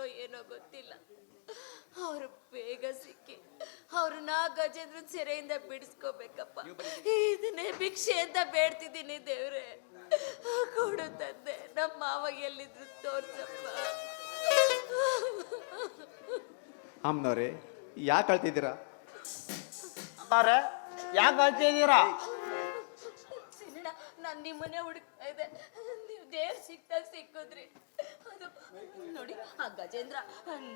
ಇದ್ದಾರೋ ಏನೋ ಗೊತ್ತಿಲ್ಲ. ಅವರು ಬೇಗ ಸಿಕ್ಕಿ ಅವ್ರನ್ನ ಗಜೇಂದ್ರನ್ ಸೆರೆಯಿಂದ ಬಿಡಿಸ್ಕೋಬೇಕಪ್ಪ. ಇದನ್ನೇ ಭಿಕ್ಷೆ ಅಂತ ಬೇಡ್ತಿದ್ದೀನಿ ದೇವ್ರೆ. ಕೊಡು ತಂದೆ, ನಮ್ಮ ಮಾವ ಎಲ್ಲಿದ್ರು ತೋರ್ಸಪ್ಪ. ಅಮ್ಮನವ್ರೆ, ಯಾಕೆ ಅಳ್ತಿದ್ದೀರಾ? ಅಮ್ಮವ್ರೆ, ಯಾಕೆ ಅಳ್ತಿದ್ದೀರಾ? ನಾನು ನಿಮ್ಮನೆ ಹುಡುಕ್ತಾ ಇದ್ದೆ, ನೀವು ದೇವ್ರು ಸಿಕ್ಕಿದ್ರಿ. ಅದು ನೋಡಿ, ಆ ಗಜೇಂದ್ರ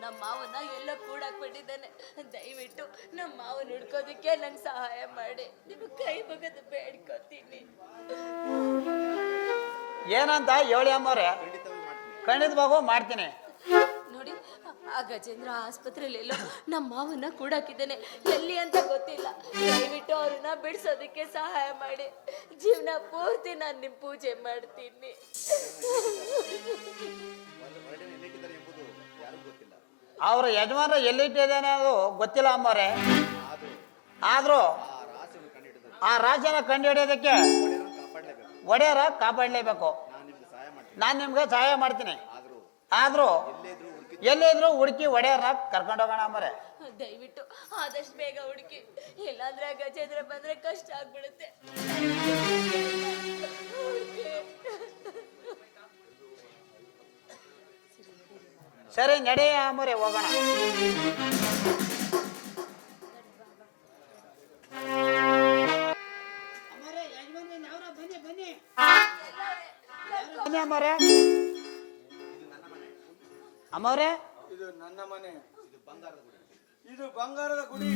ನಮ್ಮ ಮಾವನ ಎಲ್ಲ ಕೂಡಾಕ್ಬಿಟ್ಟಿದ್ದಾನೆ. ದಯವಿಟ್ಟು ನಮ್ಮ ಮಾವನ ಹುಡ್ಕೋದಕ್ಕೆ ನಂಗೆ ಸಹಾಯ ಮಾಡಿ, ನಿಮಗೆ ಕೈ ಮುಗಿದು ಬೇಡ್ಕೊತೀನಿ. ಏನಂತ ಹೇಳಿ ಅಮ್ಮವ್ರೆ, ಖಂಡಿತವಾಗೂ ಮಾಡ್ತೀನಿ. ನೋಡಿ, ಆ ಗಜೇಂದ್ರ ಆಸ್ಪತ್ರೆಯಲ್ಲಿ ಎಲ್ಲೋ ನಮ್ಮ ಮಾವನ್ನ ಕೂಡಾಕಿದ್ದಾನೆ, ಎಲ್ಲಿ ಅಂತ ಗೊತ್ತಿಲ್ಲ. ದಯವಿಟ್ಟು ಅವ್ರನ್ನ ಬಿಡಿಸೋದಕ್ಕೆ ಸಹಾಯ ಮಾಡಿ. ಜೀವನ ಪೂರ್ತಿ ನಾನು ನಿಮ್ಮ ಪೂಜೆ ಮಾಡ್ತೀನಿ. ಅವ್ರ ಯಜಮಾನ ಎಲ್ಲಿಟ್ಟಿದ್ದಾನೆ ಅದು ಗೊತ್ತಿಲ್ಲ ಅಮ್ಮವ್ರೆ. ಆದ್ರೂ ಆ ರಾಜನ ಕಂಡು ಹಿಡಿಯೋದಕ್ಕೆ ಒಡೆಯರ ಕಾಪಾಡಲೇಬೇಕು. ನಾನು ನಿಮ್ಗೆ ಸಹಾಯ ಮಾಡ್ತೀನಿ. ಆದ್ರೂ ಎಲ್ಲಿದ್ರು ಹುಡುಕಿ ಒಡೆಯರ್ನ ಕರ್ಕೊಂಡು ಹೋಗೋಣ ಅಮ್ಮರೆ. ದಯವಿಟ್ಟು ಆದಷ್ಟು ಬೇಗ ಹುಡುಕಿ, ಇಲ್ಲಾಂದ್ರೆ ಗಜೇಂದ್ರ ಬಂದ್ರೆ ಕಷ್ಟ ಆಗ್ಬಿಡುತ್ತೆ. ಸರಿ ನಡೆ ಅಮ್ಮರೆ, ಹೋಗೋಣ. ಬನ್ನಿ ಅಮ್ಮರೆ. ಅಮ್ಮವ್ರೆ, ಇದು ನನ್ನ ಮನೆ, ಇದು ಬಂಗಾರದ ಗುಡಿ.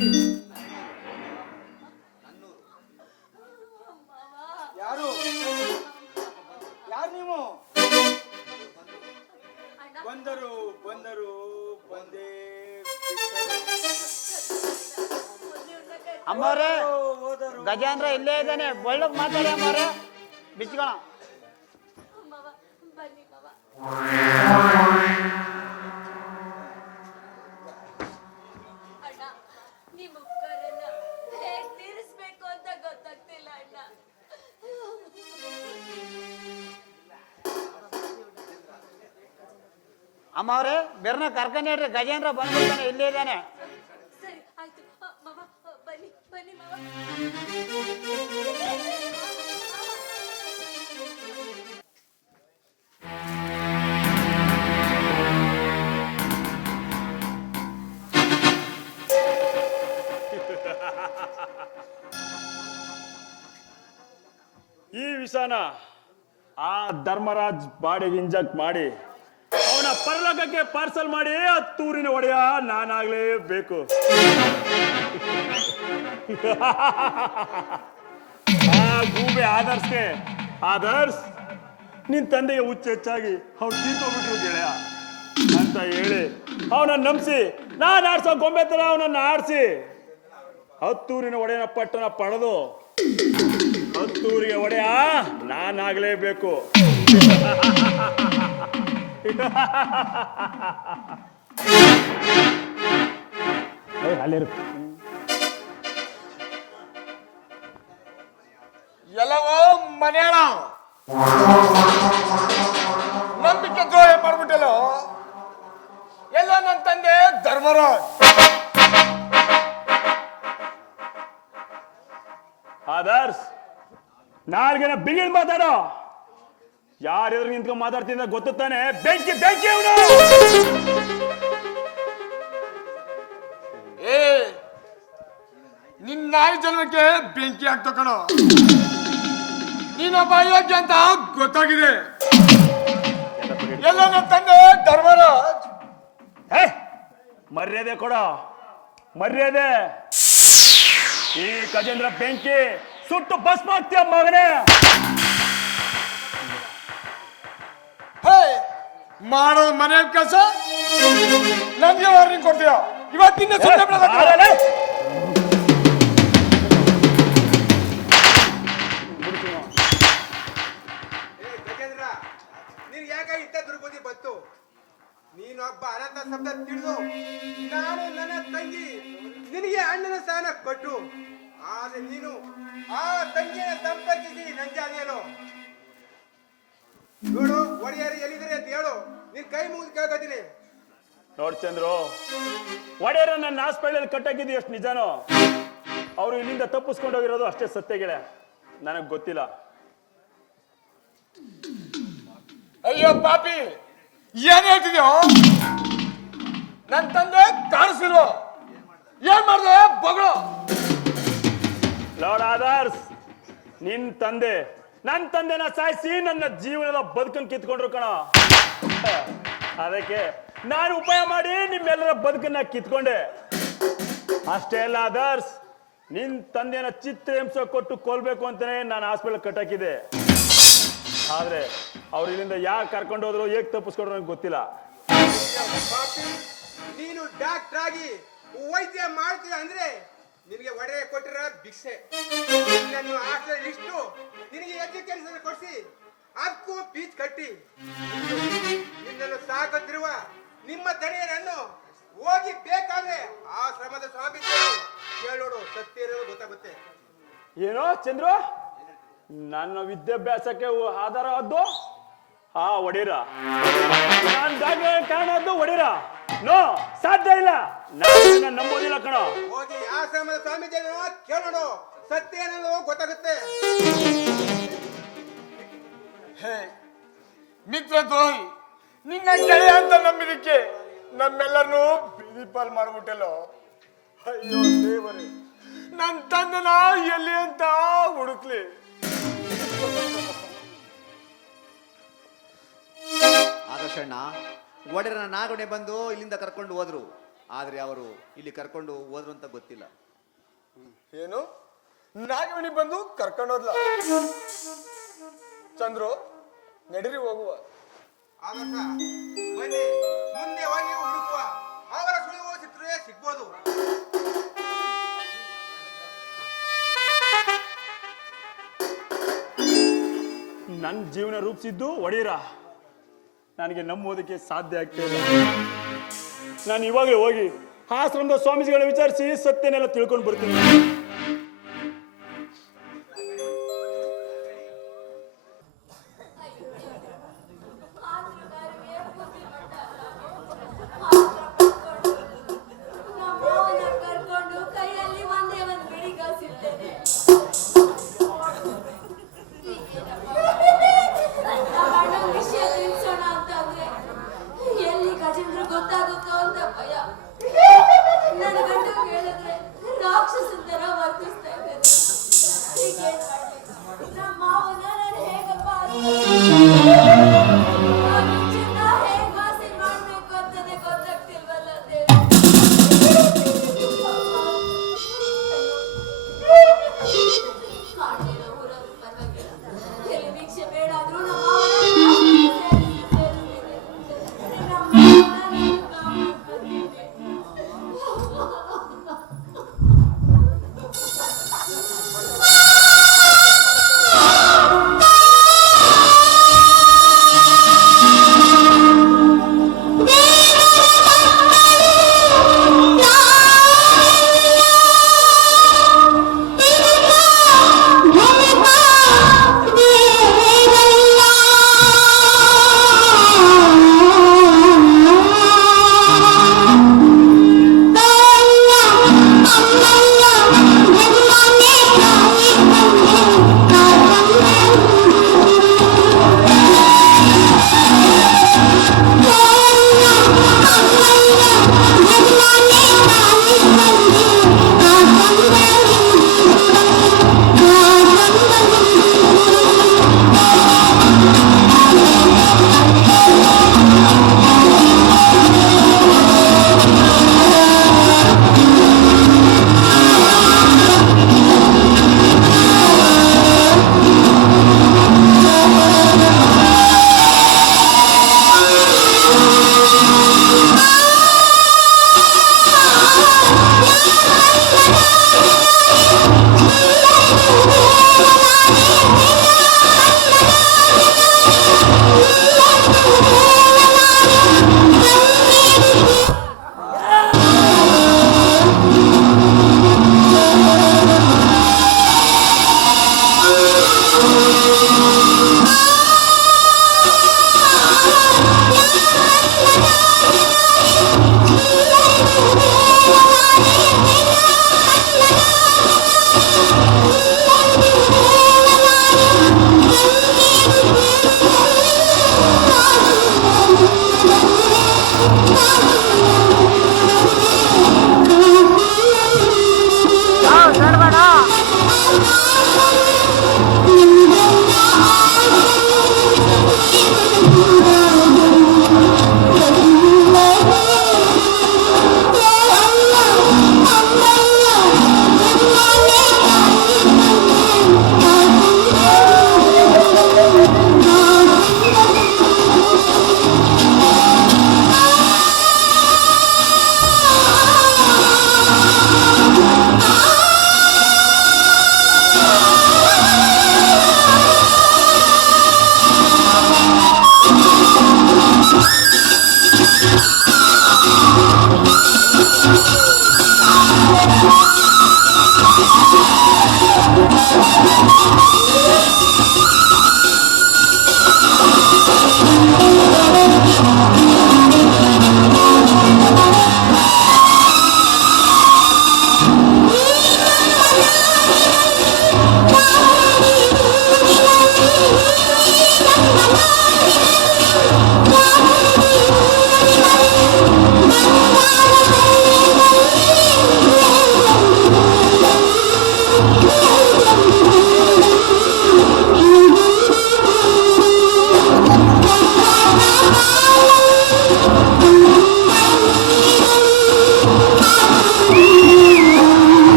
ಯಾರು ಯಾರು ನೀವು? ಬಂದರು ಬಂದರು ಬಂದೇ ಅಮ್ಮವ್ರೆ, ಗಜೇಂದ್ರ ಇಲ್ಲೇ ಇದ್ದಾನೆ. ಒಳ್ಳಗ್ ಮಾತಾಡಿ ಅಮ್ಮವ್ರೆ, ಬಿಚ್ಕೋಣ. ಬನ್ನಿ ಮಾವ. ಅಣ್ಣ, ನಿಮ್ಮ ಉಪಕಾರನ ಹೇಗ್ ತೀರಿಸ್ಬೇಕು ಅಂತ ಗೊತ್ತಾಗ್ತಿಲ್ಲ ಅಣ್ಣ. ಅಮ್ಮವ್ರೆ, ಬೆರ್ನ ಕರ್ಕೊಂಡು ಹೇಳ್ರಿ, ಗಜೇಂದ್ರ ಬಂದ್ಬಿಡ್ತಾನೆ, ಇಲ್ಲೇ ಇದ್ದಾನೆ. ಸರಿ ಆಯ್ತು ಮಾವ, ಬನ್ನಿ ಬನ್ನಿ ಮಾವ. ಈ ವಿಷಾನ ಆ ಧರ್ಮರಾಜ್ ಬಾಡಿಗೆ ಇಂಜೆಕ್ಟ್ ಮಾಡಿ ಅವನ ಪರಲೋಕಕ್ಕೆ ಪಾರ್ಸಲ್ ಮಾಡಿ ಹತ್ತೂರಿನ ಒಡೆಯ ನಾನಾಗ್ಲೇಬೇಕು. ಆ ಗೂಬೆ ಆದರ್ಸ್ಗೆ, ಆದರ್ಸ್ ನಿನ್ ತಂದೆಗೆ ಹುಚ್ಚ ಹೆಚ್ಚಾಗಿ ಅವ್ನು ತೀರ್ಕೊಂಡ್ಬಿಟ್ರು ಗೆಳೆಯ ಅಂತ ಹೇಳಿ ಅವನನ್ನ ನಂಬಿಸಿ ನಾನು ಆಡ್ಸೋ ಗೊಂಬೆ ತರ ಅವನನ್ನ ಆಡಿಸಿ ಹತ್ತೂರಿನ ಒಡೆಯನ ಪಟ್ಟಣ ಪಡೆದು ಹತ್ತೂರಿಗೆ ಒಡೆಯ ನಾನಾಗ್ಲೇಬೇಕು. ಎಲ್ಲವೋ ಮನೆಯಣ ನಂಬಿಕೆ ದ್ರೋಹ ಮಾಡ್ಬಿಟ್ಟಲ್ಲೋ. ಎಲ್ಲ ನನ್ನ ತಂದೆ ಧರ್ಮರಾಜ್. ಆದರ್ಸ್, ನಾಲ್ಗೆನ ಬಿಗಿಲ್ ಮಾತಾಡೋ. ಯಾರೆದ್ರು ನಿಂತ್ಕೊಂಡು ಮಾತಾಡ್ತಿದ್ದ ಗೊತ್ತಾನೆ. ಬೆಂಕಿ ಬೆಂಕಿ ಅವನು. ಏ, ನಿನ್ನ ನಾಯಿ ಜನ್ಮಕ್ಕೆ ಬೆಂಕಿ ಹಾಕ್ತ ಕಣೋ. ನೀನೊಬ್ಬ ಅಯೋಗ್ಯ ಅಂತ ಗೊತ್ತಾಗಿದೆ. ಎಲ್ಲ ನನ್ನ ತಂದೆ ಧರ್ಮರಾಜ್. ಮರ್ಯಾದೆ ಕೊಡೋ, ಮರ್ಯಾದೆ. ಈ ಗಜೇಂದ್ರ ಬೆಂಕಿ ಸುಟ್ಟು ಭಸ್ಮ ಆಗ್ತೀಯ ಮಗನೇ. ಮಾಡೋದು ಮನೆ ಕೆಲಸ, ನನ್ಗೆ ವಾರ್ನಿಂಗ್ ಕೊಡ್ತೀಯ? ಇವತ್ತಿನ ಗಜೇಂದ್ರ, ನೀನ್ ಯಾಕ ಇತ್ತ ದುರ್ಬುದ್ಧಿ ಬತ್ತು? ನೀನೊಬ್ಬ ಅನಾಥ ಶಬ್ದ ತಿಳಿದು ನಾನು ನನ್ನ ತಂಗಿ ನಿನಗೆ ಅಣ್ಣನ ಸ್ಥಾನ ಕೊಟ್ಟು, ಆದ್ರೆ ನೀನು ಆ ತಂಗಿಯ ಸಂಪರ್ಕಿಸಿ ನಂಜಾದೇನು? ನೋಡು, ಒಡೆಯರು ಎಲ್ಲಿದ್ರೆ ಅಂತ ಹೇಳು, ನೀನ್ ಕೈ ಮುಗಿದು ಕೇಳ್ಕೊತೀನಿ. ನೋಡ್ ಚಂದ್ರು, ಒಡೆಯರ ನನ್ನ ಹಾಸ್ಪಿಟಲ್ ಕಟ್ಟಾಕಿದ್ದು ಎಷ್ಟು ನಿಜಾನೋ ಅವರು ಇಲ್ಲಿಂದ ತಪ್ಪಿಸ್ಕೊಂಡು ಹೋಗಿರೋದು ಅಷ್ಟೇ ಸತ್ಯಗಳೇ. ನನಗ್ ಗೊತ್ತಿಲ್ಲ. ಅಯ್ಯೋ ಪಾಪಿ, ಏನ್ ಹೇಳ್ತಿದ್ಯೋ? ನನ್ ತಂದೆ ಕಾಣಿಸಿಲ್ವೋ? ಏನ್ ಮಾಡ್ದೆ ಬಗಳು? ಲಾರ್ಡ್ ಆದರ್ಸ್, ನಿನ್ ತಂದೆ ನನ್ನ ತಂದೆನ ಸಾಯಿಸಿ ನನ್ನ ಜೀವನದ ಬದುಕನ್ನು ಕಿತ್ಕೊಂಡ್ರು ಕಣ. ಅದಕ್ಕೆ ನಾನು ಉಪಾಯ ಮಾಡಿ ನಿಮ್ಮೆಲ್ಲರ ಬದುಕನ್ನ ಕಿತ್ಕೊಂಡೆ. ಅಷ್ಟೇ ಅಲ್ಲ ಆದರ್ಸ್, ನಿನ್ ತಂದೆನ ಚಿತ್ರಹಿಂಸೆ ಕೊಟ್ಟು ಕೊಲ್ಬೇಕು ಅಂತಾನೆ ನಾನು ಹಾಸ್ಪಿಟಲ್ ಕಟ್ಟಾಕಿದೆ. ಆದ್ರೆ ಅವ್ರು ಇಲ್ಲಿಂದ ಯಾಕೆ ಕರ್ಕೊಂಡು ಹೋದ್ರು, ಹೇಗೆ ತಪ್ಪಿಸ್ಕೊಂಡ್ರು ನಂಗೆ ಗೊತ್ತಿಲ್ಲ. ಪಾಪಿ, ನೀನು ಡಾಕ್ಟರ್ ಆಗಿ ವೈದ್ಯ ಮಾಡ್ತೀಯ ಅಂದ್ರೆ ನಿನಗೆ ಒಡೆಯ ಕೊಟ್ಟಿರೋ ಭಿಕ್ಷೆ. ನಿನ್ನನ್ನು ಹಾಸ್ಟೆಲ್ ಇಷ್ಟು ನಿನಗೆ ಎಜುಕೇಶನ್ ಕೊಡಿಸಿ ಅದಕ್ಕೂ ಫೀಸ್ ಕಟ್ಟಿ ನಿನ್ನನ್ನು ಸಾಕುತ್ತಿರುವ ನಿಮ್ಮ ದಣಿಯರನ್ನು ಹೋಗಿ ಬೇಕಾದ್ರೆ ಆಶ್ರಮದ ಸ್ವಾಮೀಜಿ ಕೇಳೋಡು, ಸತ್ಯ ಇರೋದು ಗೊತ್ತಾಗುತ್ತೆ. ಏನೋ ಚಂದ್ರು, ನನ್ನ ವಿದ್ಯಾಭ್ಯಾಸಕ್ಕೆ ಆಧಾರವಾದ್ದು ಒಡೆಯರ, ನಾನು ದಾಖಲೆ ಕಾರಣದ್ದು ಒಡೆಯರ. ನೋ, ಸಾಧ್ಯ ಇಲ್ಲ, ನಾನು ನಂಬೋದಿಲ್ಲ ಕಣ. ಹೋಗಿ ಆಶ್ರಮದ ಸ್ವಾಮೀಜಿ ಕೇಳೋಡು, ಸತ್ಯ ಏನೋ ಗೊತ್ತಾಗುತ್ತೆ. ಹೇ ಮಿತ್ರ ದ್ರೋಹಿ, ನಿನ್ನ ಗೆಳೆಯ ಅಂತ ನಂಬಿದಕ್ಕೆ ನಮ್ಮೆಲ್ಲರನ್ನೂ ಬೀದಿ ಪಾಲ್ ಮಾಡ್ಬಿಟ್ಟಲ್ಲೋ. ಅಯ್ಯೋ ದೇವರೇ, ನನ್ನ ತಂದೆನ ಎಲ್ಲಿ ಅಂತ ಹುಡುಕ್ಲಿ. ಆದರ್ಶಣ್ಣ, ಒಡೆರನ ನಾಗಣೆ ಬಂದು ಇಲ್ಲಿಂದ ಕರ್ಕೊಂಡು ಹೋದ್ರು. ಆದ್ರೆ ಅವರು ಇಲ್ಲಿ ಕರ್ಕೊಂಡು ಹೋದ್ರು ಅಂತ ಗೊತ್ತಿಲ್ಲ. ಏನು? ನಾಗವಣಿ ಬಂದು ಕರ್ಕೊಂಡೋದ್ಲ? ಚಂದ್ರು, ನಡಿರಿ ಹೋಗುವ. ಆದರ್ಶ, ಬನ್ನಿ ಮುಂದೆ ಹೋಗಿ ಹುಡುಕುವ. ಅವರ ಸುಳಿವು ಚಿತ್ರವೇ ಸಿಗ್ಬೋದು. ನನ್ನ ಜೀವನ ರೂಪಿಸಿದ್ದು ಒಡೆಯರ. ನನಗೆ ನಂಬೋದಕ್ಕೆ ಸಾಧ್ಯ ಆಗ್ತಾ ಇಲ್ಲ. ನಾನು ಇವಾಗಲೇ ಹೋಗಿ ಆಶ್ರಮದ ಸ್ವಾಮೀಜಿಗಳ ವಿಚಾರಿಸಿ ಸತ್ಯನೆಲ್ಲ ತಿಳ್ಕೊಂಡು ಬರ್ತೀನಿ. ಕರ್ಕೊಂಡು ಕೈಯಲ್ಲಿ ಒಂದೇ ಒಂದು ಬಿಡಿ ಕಾಸಿರ್ತೇನೆ. ವಿಷಯ ತಿಳಿಸೋಣ ಅಂತಂದ್ರೆ ಎಲ್ಲಿ ಗಜೇಂದ್ರ ಗೊತ್ತಾಗುತ್ತೋ ಅಂತ ಭಯ. ನನ್ನ ಗಂಡ ಹೇಳಿದ್ರೆ ರಾಕ್ಷಸನ್ ತರ ವರ್ತಿಸ್ತಾನೆ. ಮಾತಾಡ್ಬೇಡ.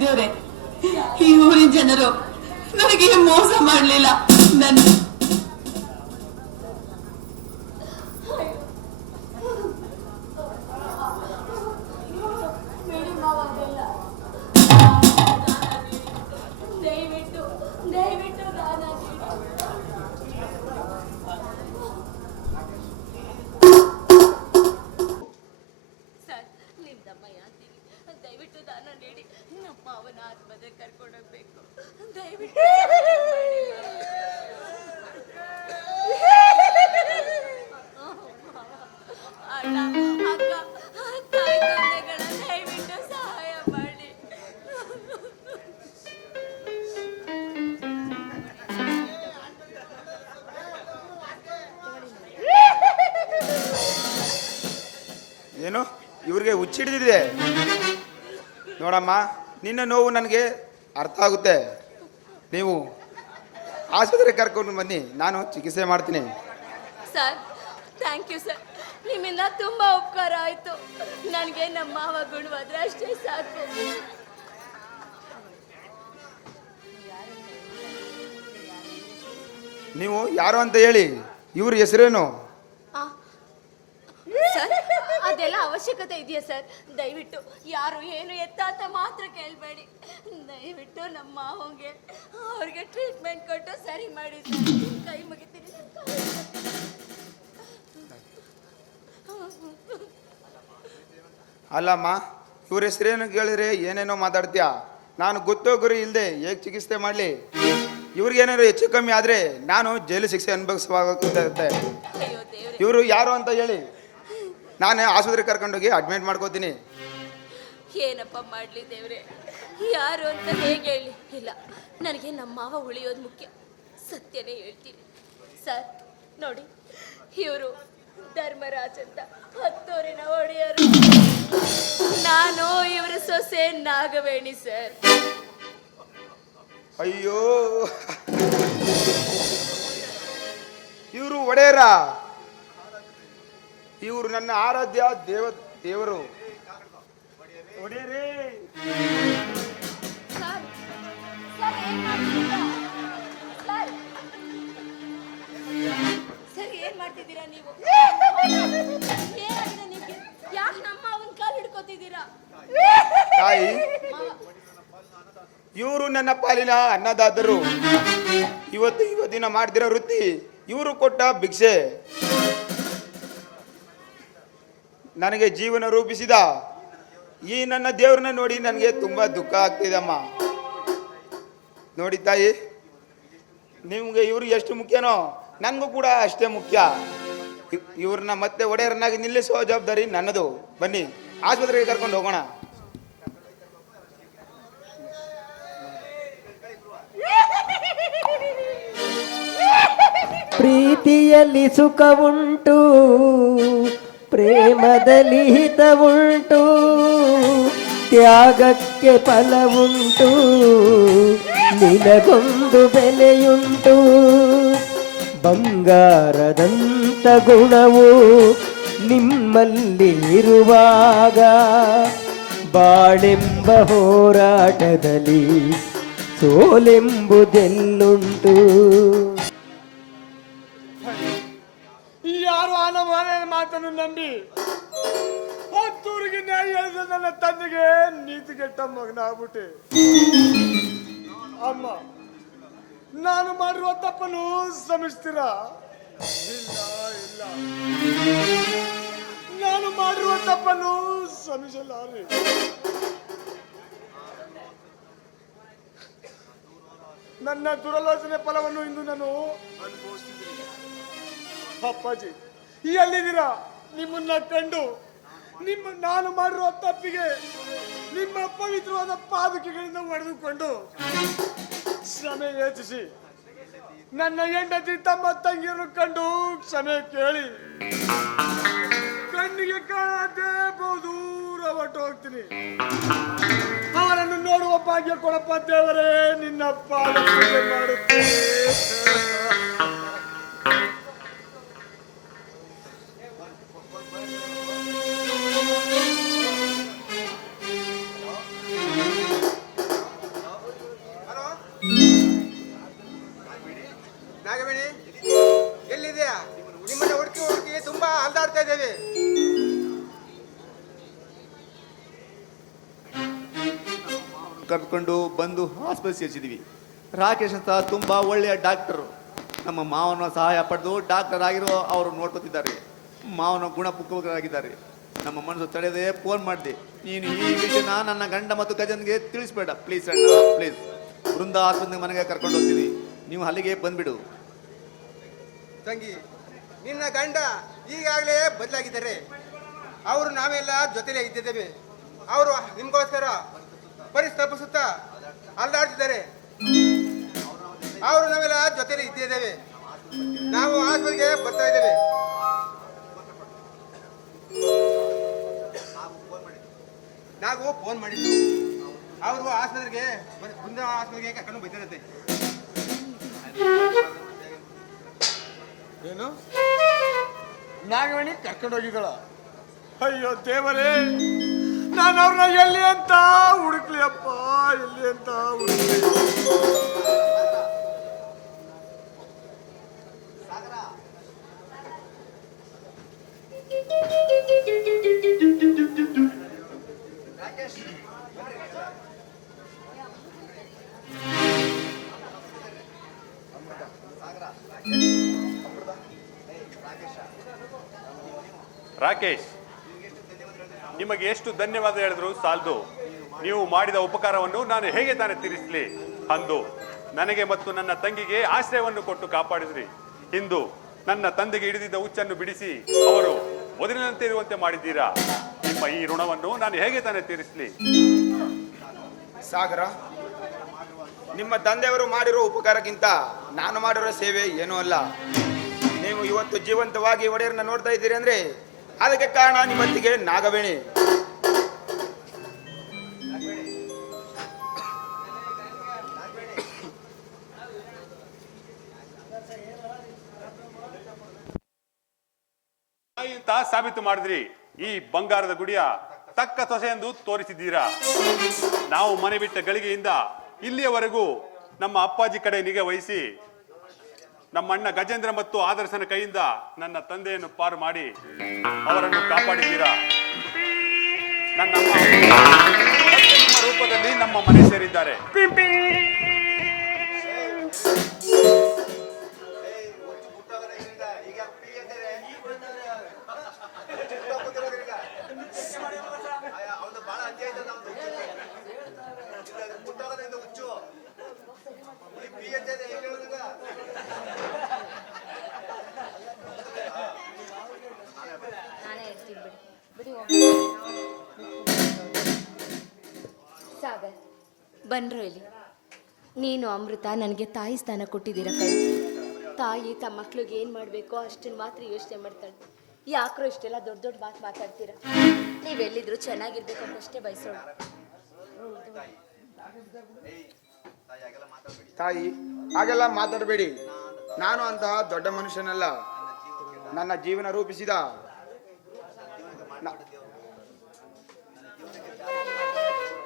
ದೇವ್ರೆ, ಈ ಊರಿನ ಜನರು ನನಗೆ ಮೋಸ ಮಾಡಲಿಲ್ಲ. ನನ್ನ ಬೇಡಿ ಮಾವ ಅದೆಲ್ಲ. ದಯವಿಟ್ಟು ದಯವಿಟ್ಟು ದಾನ ನೀಡಿ. ಸರ್, ನಿಮ್ದಮ್ಮಯ್ಯ ಅಂತೀನಿ, ದಯವಿಟ್ಟು ದಾನ ನೀಡಿ. ನಮ್ಮ ಅವನ ಆತ್ಮದ ಕರ್ಕೊಂಡೋಗ್ಬೇಕು. ದಯವಿಟ್ಟು ಸಹಾಯ ಮಾಡಿ ಅಣ್ಣ, ಅಕ್ಕ, ತಾಯಿ ತಂದೆಗಳ ದಯವಿಟ್ಟು ಸಹಾಯ ಮಾಡಿ. ಏನು ಇವ್ರಿಗೆ ಹುಚ್ಚಿಡಿದಿದೆ ನೋಡಮ್ಮ. ನಿನ್ನ ನೋವು ನನಗೆ ಅರ್ಥ ಆಗುತ್ತೆ. ನೀವು ಆಸ್ಪತ್ರೆಗೆ ಕರ್ಕೊಂಡು ಬನ್ನಿ, ನಾನು ಚಿಕಿತ್ಸೆ ಮಾಡ್ತೀನಿ. Sir, thank you sir. ನಿಮ್ಮಿಂದ ತುಂಬ ಉಪಕಾರ ಆಯಿತು. ನನಗೆ ನಮ್ಮ ಮಾವ ಗುಣವಾದ್ರೆ ಅಷ್ಟೇ ಸಾಕು. ನೀವು ಯಾರು ಅಂತ ಹೇಳಿ, ಇವ್ರ ಹೆಸರೇನು? ಆ, ಸರ್, ಅದೆಲ್ಲ ಅವಶ್ಯಕತೆ ಇದೆಯಾ ಸರ್? ದಯವಿಟ್ಟು ಯಾರು ಏನು ಎತ್ತ ಅಂತ ಮಾತ್ರ ಕೇಳಬೇಡಿ. ದಯವಿಟ್ಟು ನಮ್ಮ ಮಾವಂಗೆ ಅವ್ರಿಗೆ ಟ್ರೀಟ್ಮೆಂಟ್ ಕೊಟ್ಟು ಸರಿ ಮಾಡಿ ಸರ್. ಕೈ ಮುಗಿತೀನಿ ಸರ್. ಅಲ್ಲಮ್ಮ, ಇವ್ರ ಹೆಸರೇನು ಕೇಳಿದ್ರೆ ಏನೇನೋ ಮಾತಾಡ್ತೀಯಾ? ನಾನು ಗೊತ್ತೋ ಗುರಿ ಇಲ್ಲದೆ ಹೇಗೆ ಚಿಕಿತ್ಸೆ ಮಾಡಲಿ? ಇವ್ರಿಗೇನಾದ್ರು ಹೆಚ್ಚು ಕಮ್ಮಿ ಆದರೆ ನಾನು ಜೈಲು ಶಿಕ್ಷೆ ಅನುಭವಿಸುವಾಗುತ್ತೆ. ಅಯ್ಯೋ ದೇವ್ರೆ, ಇವರು ಯಾರು ಅಂತ ಹೇಳಿ, ನಾನು ಆಸ್ಪತ್ರೆಗೆ ಕರ್ಕೊಂಡೋಗಿ ಅಡ್ಮಿಟ್ ಮಾಡ್ಕೋತೀನಿ. ಏನಪ್ಪ ಮಾಡಲಿ ದೇವ್ರೆ, ಯಾರು ಅಂತ ಹೇಗೆ ಹೇಳಿ? ಇಲ್ಲ, ನನಗೆ ನಮ್ಮ ಮಾವ ಉಳಿಯೋದು ಮುಖ್ಯ. ಸತ್ಯನೇ ಹೇಳ್ತೀನಿ ಸರ್. ನೋಡಿ, ಇವರು ಧರ್ಮರಾಜ್ ಅಂತ 10 ಊರಿನ ಒಡೆಯರು. ನಾನು ಇವರ ಸೊಸೆ ನಾಗವೇಣಿ ಸರ್. ಅಯ್ಯೋ, ಇವರು ಒಡೆಯರ? ಇವರು ನನ್ನ ಆರಾಧ್ಯ ದೇವರು. ಒಡೆಯರೇ, ಸರ್, ಸರ್ ಏನ್ ಮಾಡ್ತಿದ್ದೀರಾ? ಸರ್, ಸರ್ ಏನ್ ಮಾಡ್ತಿದ್ದೀರಾ ನೀವು? ಏನಾಗಿದೆ ನಿಮ್ಗೆ? ಯಾಕೆ ನಮ್ಮ ಅವನ ಕಾಲು ಹಿಡ್ಕೋತಿದ್ದೀರಾ? ತಾಯಿ, ಇವರು ನನ್ನ ಪಾಲಿನ ಅನ್ನದಾತರು. ಇವತ್ತಿನ ಮಾಡ್ತಿರೋ ವೃತ್ತಿ ಇವರು ಕೊಟ್ಟ ಭಿಕ್ಷೆ. ನನಗೆ ಜೀವನ ರೂಪಿಸಿದ ಈ ನನ್ನ ದೇವ್ರನ್ನ ನೋಡಿ ನನಗೆ ತುಂಬ ದುಃಖ ಆಗ್ತಿದಮ್ಮ. ನೋಡಿ ತಾಯಿ, ನಿಮ್ಗೆ ಇವ್ರು ಎಷ್ಟು ಮುಖ್ಯನೋ ನನಗೂ ಕೂಡ ಅಷ್ಟೇ ಮುಖ್ಯ. ಇವ್ರನ್ನ ಮತ್ತೆ ಒಡೆಯರನ್ನಾಗಿ ನಿಲ್ಲಿಸುವ ಜವಾಬ್ದಾರಿ ನನ್ನದು. ಬನ್ನಿ ಆಸ್ಪತ್ರೆಗೆ ಕರ್ಕೊಂಡು ಹೋಗೋಣ. ಪ್ರೀತಿಯಲ್ಲಿ ಸುಖವುಂಟು, ಪ್ರೇಮದಲ್ಲಿ ಹಿತವುಂಟು, ತ್ಯಾಗಕ್ಕೆ ಫಲವುಂಟು, ನಿನಗೊಂದು ಬೆಲೆಯುಂಟು. ಬಂಗಾರದಂತ ಗುಣವು ನಿಮ್ಮಲ್ಲಿ ಇರುವಾಗ ಬಾಳೆಂಬ ಹೋರಾಟದಲ್ಲಿ ಸೋಲೆಂಬುದೆಲ್ಲುಂಟು. ಯಾರು ಆ ನಮ್ಮ ಮಾತನ್ನು ನಂಬಿ ಹತ್ತೂರಿಗೆ ನ್ಯಾಯ ಹೇಳಿದ ನನ್ನ ತಂದೆಗೆ ನೀತಿಗೆಟ್ಟ ಮಗನಾಗ್ಬಿಟ್ಟೆ. ಅಮ್ಮ, ನಾನು ಮಾಡಿರುವ ತಪ್ಪನ್ನು ಶ್ರಮಿಸ್ತೀರಾ? ಇಲ್ಲ ಇಲ್ಲ, ನಾನು ಮಾಡಿರುವ ತಪ್ಪನ್ನು ಶ್ರಮಿಸಲಾರೆ. ನನ್ನ ದುರಾಲೋಚನೆ ಫಲವನ್ನು ಇಂದು ನಾನು ಅನುಭವಿಸ್ತಿದ್ದೀನಿ. ಅಪ್ಪಾಜಿ ಎಲ್ಲಿದ್ದೀರಾ? ನಿಮ್ಮನ್ನ ಕಂಡು ನಾನು ಮಾಡಿರುವ ತಪ್ಪಿಗೆ ನಿಮ್ಮ ಪವಿತ್ರವಾದ ಪಾದುಕೆಗಳಿಂದ ಹೊಡೆದುಕೊಂಡು ಕ್ಷಮೆ ಯೋಚಿಸಿ ನನ್ನ ಹೆಂಡತಿ ತಮ್ಮ ತಂಗಿಯನ್ನು ಕಂಡು ಕ್ಷಮೆ ಕೇಳಿ ಕಣ್ಣಿಗೆ ಕಾಣದೆ ಬಹುದೂರ ಹೊರಟು ಹೋಗ್ತೀನಿ. ಅವರನ್ನು ನೋಡುವ ಭಾಗ್ಯ ಕೊಡಪ್ಪ ದೇವರೇ, ನಿನ್ನ ಪಾದ ಪೂಜೆ ಮಾಡುತ್ತೇನೆ. ನಾಗವೇಣಿ, ಎಲ್ಲಿದೆಯಾ? ನಿಮ್ಮನ್ನ ಹುಡುಕಿ ಹುಡುಕಿ ತುಂಬಾ ಅಲ್ದಾಡ್ತಾ ಇದ್ದೇವೆ. ಕರ್ಕೊಂಡು ಬಂದು ಆಸ್ಪತ್ರೆ ಸೇರಿಸಿದ್ವಿ. ರಾಕೇಶ್ ಅಂತ ತುಂಬ ಒಳ್ಳೆಯ ಡಾಕ್ಟರು. ನಮ್ಮ ಮಾವನ ಸಹಾಯ ಪಡೆದು ಡಾಕ್ಟರ್ ಆಗಿರೋ ಅವರು ನೋಡ್ಕೊತಿದ್ದಾರೆ. ಮಾವನ ಗುಣಪುಕ್ಕರಾಗಿದ್ದಾರೆ. ನಮ್ಮ ಮನಸ್ಸು ತಡೆದೇ ಫೋನ್ ಮಾಡಿದೆ, ನೀನು ಈ ವಿಷಯನ ನನ್ನ ಗಂಡ ಮತ್ತು ಗಜನ್ಗೆ ತಿಳಿಸ್ಬೇಡ ಪ್ಲೀಸ್ ಅಣ್ಣ, ಪ್ಲೀಸ್. ಬೃಂದ ಆಸ್ಪತ್ರೆಗೆ ಮನೆಗೆ ಕರ್ಕೊಂಡು ಹೋಗ್ತೀನಿ, ನೀವು ಅಲ್ಲಿಗೆ ಬಂದ್ಬಿಡು. ತಂಗಿ, ನಿನ್ನ ಗಂಡ ಈಗಾಗಲೇ ಬದಲಾಗಿದ್ದಾರೆ. ಅವರು ನಾವೆಲ್ಲ ಜೊತೆಲೇ ಇದ್ದಿದ್ದೇವೆ. ಅವರು ನಿಮ್ಗೋಸ್ಕರ ಪರಿಸ್ತಪಿಸುತ್ತಾ ಅಲ್ದಾಡ್ತಿದ್ದಾರೆ. ಅವರು ನಾವೆಲ್ಲ ಜೊತೆಲೇ ಇದ್ದಿದ್ದೇವೆ. ನಾವು ಆಸ್ಪತ್ರೆಗೆ ಬರ್ತಾ ಇದ್ದೇವೆ. ನಾವು ಫೋನ್ ಮಾಡಿದ್ದು, ಅವರು ಆಸ್ಪತ್ರೆಗೆ ಬೃಂದ ಆಸ್ಪತ್ರೆಗೆ ಕರ್ಕೊಂಡು ಬೈತಾರಂತೆ. ಏನು? ನಾಗವಣಿ ಕರ್ಕೊಂಡು ಹೋಗಿದ್ದಳ? ಅಯ್ಯೋ ದೇವರೇ, ನಾನು ಅವ್ರನ್ನ ಎಲ್ಲಿ ಅಂತ ಹುಡುಕ್ಲಿ ಅಪ್ಪ, ಎಲ್ಲಿ ಅಂತ ಹುಡುಕ್ಲಿ. ರಾಕೇಶ್, ನಿಮಗೆ ಎಷ್ಟು ಧನ್ಯವಾದ ಹೇಳಿದ್ರು ಸಾಲದು. ನೀವು ಮಾಡಿದ ಉಪಕಾರವನ್ನು ನಾನು ಹೇಗೆ ತಾನೇ ತೀರಿಸಲಿ? ಅಂದು ನನಗೆ ಮತ್ತು ನನ್ನ ತಂಗಿಗೆ ಆಶ್ರಯವನ್ನು ಕೊಟ್ಟು ಕಾಪಾಡಿದ್ರಿ. ಇಂದು ನನ್ನ ತಂದೆಗೆ ಹಿಡಿದಿದ್ದ ಹುಚ್ಚನ್ನು ಬಿಡಿಸಿ ಅವರು ಮೊದಲಿನಂತೆ ಇರುವಂತೆ ಮಾಡಿದ್ದೀರಾ. ನಿಮ್ಮ ಈ ಋಣವನ್ನು ನಾನು ಹೇಗೆ ತಾನೇ ತೀರಿಸಲಿ? ಸಾಗರ, ನಿಮ್ಮ ತಂದೆಯವರು ಮಾಡಿರೋ ಉಪಕಾರಕ್ಕಿಂತ ನಾನು ಮಾಡಿರೋ ಸೇವೆ ಏನೂ ಅಲ್ಲ. ನೀವು ಇವತ್ತು ಜೀವಂತವಾಗಿ ಒಡೆಯರನ್ನ ನೋಡ್ತಾ ಇದ್ದೀರಿ ಅಂದ್ರೆ ಅದಕ್ಕೆ ಕಾರಣ ನಿಮ್ಮತ್ತಿಗೆ ನಾಗವೇಣಿ. ಅಂತ ಸಾಬೀತು ಮಾಡಿದ್ರಿ. ಈ ಬಂಗಾರದ ಗುಡಿಯ ತಕ್ಕ ಸೊಸೆ ಎಂದು ತೋರಿಸಿದ್ದೀರಾ. ನಾವು ಮನೆ ಬಿಟ್ಟ ಗಳಿಗೆಯಿಂದ ಇಲ್ಲಿಯವರೆಗೂ ನಮ್ಮ ಅಪ್ಪಾಜಿ ಕಡೆ ನಿಗೆ ವಹಿಸಿ ನಮ್ಮ ಅಣ್ಣ ಗಜೇಂದ್ರ ಮತ್ತು ಆದರ್ಶನ ಕೈಯಿಂದ ನನ್ನ ತಂದೆಯನ್ನು ಪಾರು ಮಾಡಿ ಅವರನ್ನು ಕಾಪಾಡಿದ್ದೀರಾ. ನನ್ನ ಅಮ್ಮ ರೂಪದಲ್ಲಿ ನಮ್ಮ ಮನೆ ಸೇರಿದ್ದಾರೆ. ಬನ್ರೋ ಇಲ್ಲಿ. ನೀನು ಅಮೃತ ನನಗೆ ತಾಯಿ ಸ್ಥಾನ ಕೊಟ್ಟಿದ್ದೀರ ಕಣ್. ತಾಯಿ ತಮ್ಮ ಮಕ್ಳಿಗೆ ಏನು ಮಾಡಬೇಕೋ ಅಷ್ಟನ್ನು ಮಾತ್ರ ಯೋಚನೆ ಮಾಡ್ತಾಳೆ. ಯಾಕ್ರೋ ಇಷ್ಟೆಲ್ಲ ದೊಡ್ಡ ದೊಡ್ಡ ಮಾತು ಮಾತಾಡ್ತೀರಾ? ನೀವೆಲ್ಲಿದ್ರು ಚೆನ್ನಾಗಿರ್ಬೇಕಂತಷ್ಟೇ ಬಯಸೋಣ. ತಾಯಿ ಹಾಗೆಲ್ಲ ಮಾತಾಡಬೇಡಿ. ನಾನು ಅಂತಹ ದೊಡ್ಡ ಮನುಷ್ಯನಲ್ಲ. ನನ್ನ ಜೀವನ ರೂಪಿಸಿದ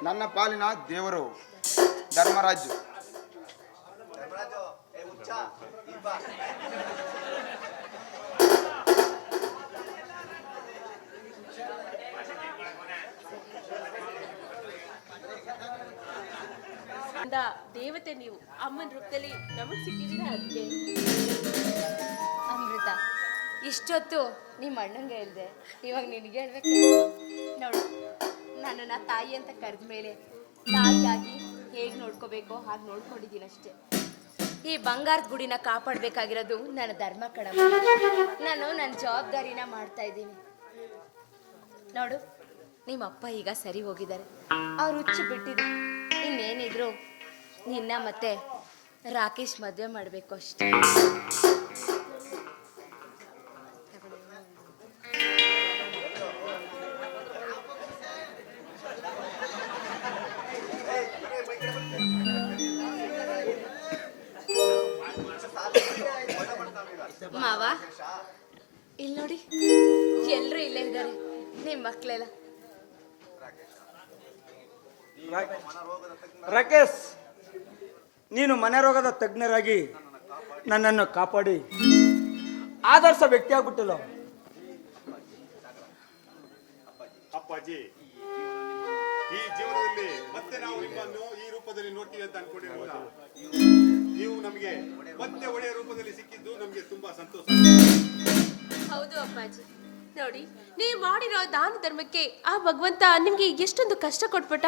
ನನ್ನ ಪಾಲಿನ ದೇವರು ಧರ್ಮರಾಜ್. ದೇವತೆ ನೀವು ಅಮ್ಮನ ರೂಪದಲ್ಲಿ ನಮಗ್ ಸಿಕ್ಕಿದ್ದೀರಾ ಅದಕ್ಕೆ. ಅಮೃತ, ಇಷ್ಟೊತ್ತು ನಿಮ್ಮ ಅಣ್ಣಂಗೆ ಹೇಳ್ದೆ, ಇವಾಗ ನಿನಗೆ ಹೇಳ್ಬೇಕು. ನೋಡು, ನನ್ನನ್ನು ತಾಯಿ ಅಂತ ಕರೆದ ಮೇಲೆ ತಾಯಿಯಾಗಿ ಹೇಗೆ ನೋಡ್ಕೋಬೇಕೋ ಹಾಗೆ ನೋಡ್ಕೊಂಡಿದ್ದೀನಿ ಅಷ್ಟೇ. ಈ ಬಂಗಾರದ ಗುಡಿನ ಕಾಪಾಡಬೇಕಾಗಿರೋದು ನನ್ನ ಧರ್ಮ ಕಣಮ್ಮ. ನಾನು ನನ್ನ ಜವಾಬ್ದಾರಿನ ಮಾಡ್ತಾ ಇದ್ದೀನಿ. ನೋಡು, ನಿಮ್ಮ ಅಪ್ಪ ಈಗ ಸರಿ ಹೋಗಿದ್ದಾರೆ, ಅವ್ರು ಹುಚ್ಚು ಬಿಟ್ಟಿದ್ರು. ಇನ್ನೇನಿದ್ರು ನಿನ್ನ ಮತ್ತೆ ರಾಕೇಶ್ ಮದುವೆ ಮಾಡಬೇಕು ಅಷ್ಟೇ. ಮಾವ, ಇಲ್ಲಿ ನೋಡಿ, ಎಲ್ಲರೂ ಇಲ್ಲೇ ಇದ್ದಾರೆ, ನಿಮ್ಮ ಮಕ್ಕಳೆಲ್ಲ. ರಾಕೇಶ್, ನೀನು ಮನೆ ರೋಗದ ತಜ್ಞರಾಗಿ ನನ್ನನ್ನು ಕಾಪಾಡಿ ಆದರ್ಶ ವ್ಯಕ್ತಿ ಆಗ್ಬಿಟ್ಟಿಲ್ಲ. ಅಪ್ಪಾಜಿ, ಈ ಜೀವನದಲ್ಲಿ ಮತ್ತೆ ನಾವು ನಿಮ್ಮನ್ನು ಈ ರೂಪದಲ್ಲಿ ನೋಡ್ತೀವಿ ಅಂತ ಅನ್ಕೊಂಡಿರಲಿಲ್ಲ. ನೀವು ನಮಗೆ ಮತ್ತೆ ಒಳ್ಳೆಯ ರೂಪದಲ್ಲಿ ಸಿಕ್ಕಿದ್ದು ನಮಗೆ ತುಂಬಾ ಸಂತೋಷ. ಹೌದು ಅಪ್ಪಾಜಿ, ನೋಡಿ, ನೀವು ಮಾಡಿರೋ ದಾನ ಧರ್ಮಕ್ಕೆ ಆ ಭಗವಂತ ನಿಮ್ಗೆ ಎಷ್ಟೊಂದು ಕಷ್ಟ ಕೊಟ್ಬಿಟ್ಟ.